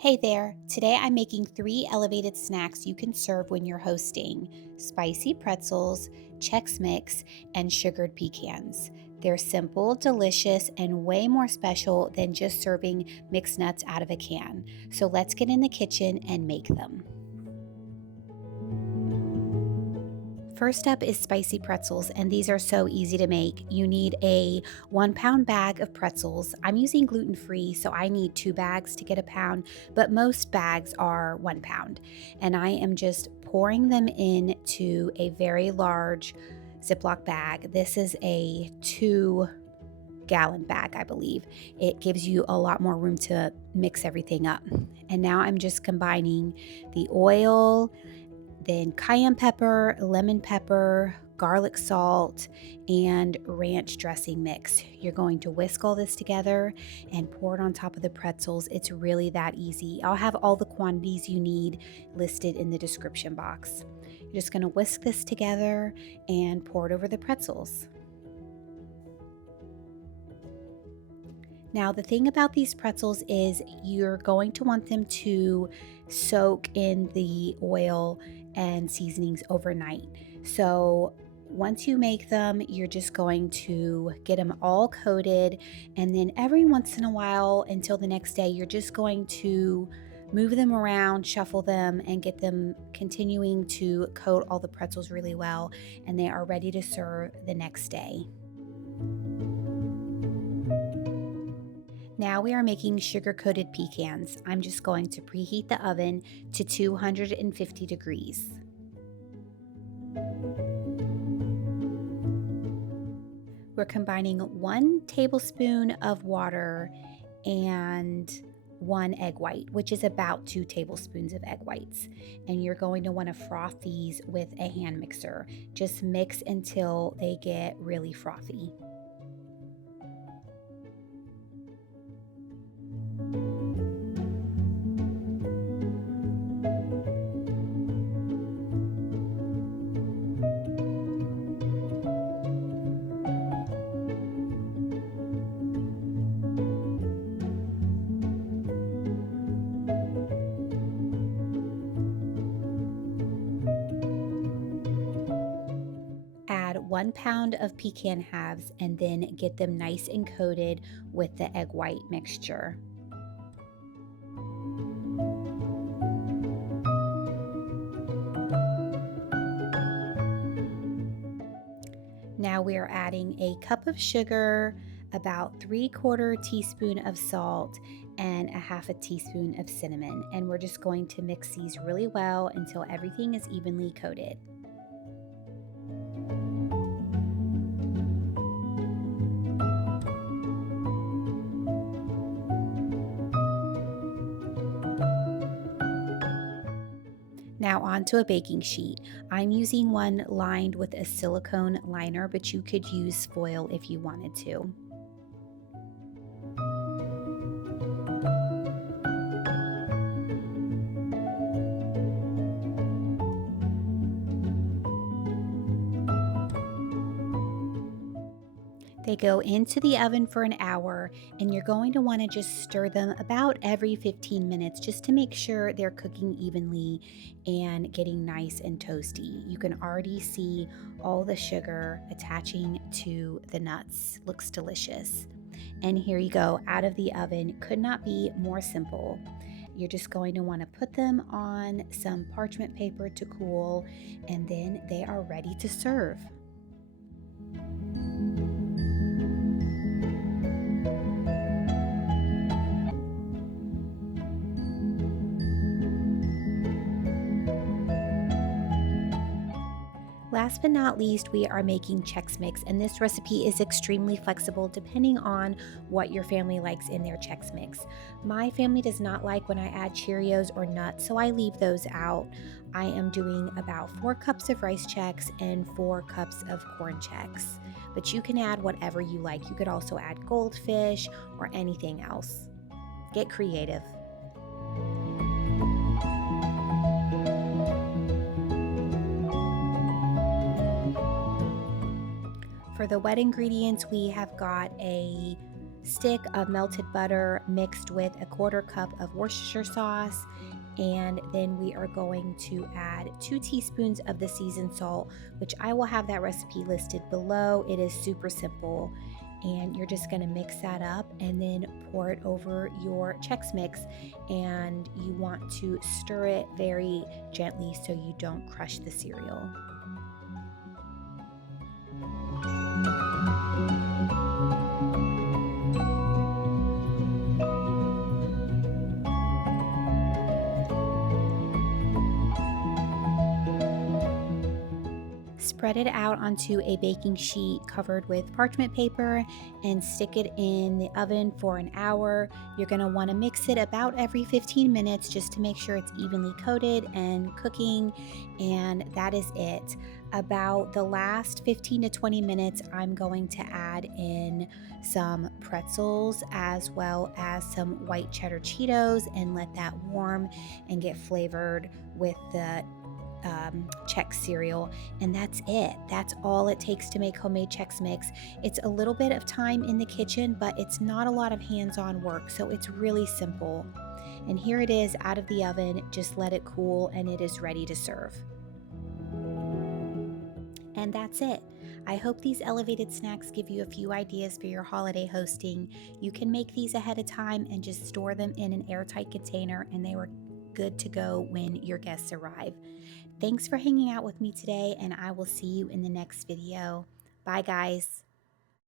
Hey there! Today I'm making 3 elevated snacks you can serve when you're hosting: spicy pretzels, Chex Mix, and sugared pecans. They're simple, delicious, and way more special than just serving mixed nuts out of a can. So let's get in the kitchen and make them. First up is spicy pretzels, and these are so easy to make. You need a 1 pound bag of pretzels. I'm using gluten free, so I need 2 bags to get a pound, but most bags are 1 pound. And I am just pouring them into a very large ziplock bag. This is a 2 gallon bag, I believe. It gives you a lot more room to mix everything up. And now I'm just combining the oil, then cayenne pepper, lemon pepper, garlic salt, and ranch dressing mix. You're going to whisk all this together and pour it on top of the pretzels. It's really that easy. I'll have all the quantities you need listed in the description box. You're just going to whisk this together and pour it over the pretzels. Now, the thing about these pretzels is you're going to want them to soak in the oil and seasonings overnight. So once you make them, you're just going to get them all coated, and then every once in a while until the next day, you're just going to move them around, shuffle them, and get them continuing to coat all the pretzels really well, and they are ready to serve the next day. Now we are making sugar-coated pecans. I'm just going to preheat the oven to 250 degrees. We're combining 1 tablespoon of water and 1 egg white, which is about 2 tablespoons of egg whites. And you're going to want to froth these with a hand mixer. Just mix until they get really frothy. Add 1 pound of pecan halves and then get them nice and coated with the egg white mixture. Now we are adding a cup of sugar, about 3/4 teaspoon of salt, and a half a teaspoon of cinnamon. And we're just going to mix these really well until everything is evenly coated. Now onto a baking sheet. I'm using one lined with a silicone liner, but you could use foil if you wanted to. They go into the oven for an hour, and you're going to want to just stir them about every 15 minutes just to make sure they're cooking evenly and getting nice and toasty. You can already see all the sugar attaching to the nuts. Looks delicious. And here you go, out of the oven. Could not be more simple. You're just going to want to put them on some parchment paper to cool, and then they are ready to serve. Last but not least, we are making Chex Mix, and this recipe is extremely flexible depending on what your family likes in their Chex Mix. My family does not like when I add Cheerios or nuts, so I leave those out. I am doing about 4 cups of rice Chex and 4 cups of corn Chex, but you can add whatever you like. You could also add goldfish or anything else. Get creative. For the wet ingredients, we have got a stick of melted butter mixed with a quarter cup of Worcestershire sauce. And then we are going to add 2 teaspoons of the seasoned salt, which I will have that recipe listed below. It is super simple. And you're just going to mix that up and then pour it over your Chex Mix. And you want to stir it very gently so you don't crush the cereal. Spread it out onto a baking sheet covered with parchment paper and stick it in the oven for an hour. You're going to want to mix it about every 15 minutes just to make sure it's evenly coated and cooking, and that is it. About the last 15 to 20 minutes, I'm going to add in some pretzels as well as some white cheddar Cheetos and let that warm and get flavored with the Chex cereal, and that's it. That's all it takes to make homemade Chex Mix. It's a little bit of time in the kitchen, but it's not a lot of hands-on work, so it's really simple. And here it is out of the oven. Just let it cool and it is ready to serve. And that's it. I hope these elevated snacks give you a few ideas for your holiday hosting. You can make these ahead of time and just store them in an airtight container, and they were good to go when your guests arrive. Thanks for hanging out with me today, and I will see you in the next video. Bye, guys.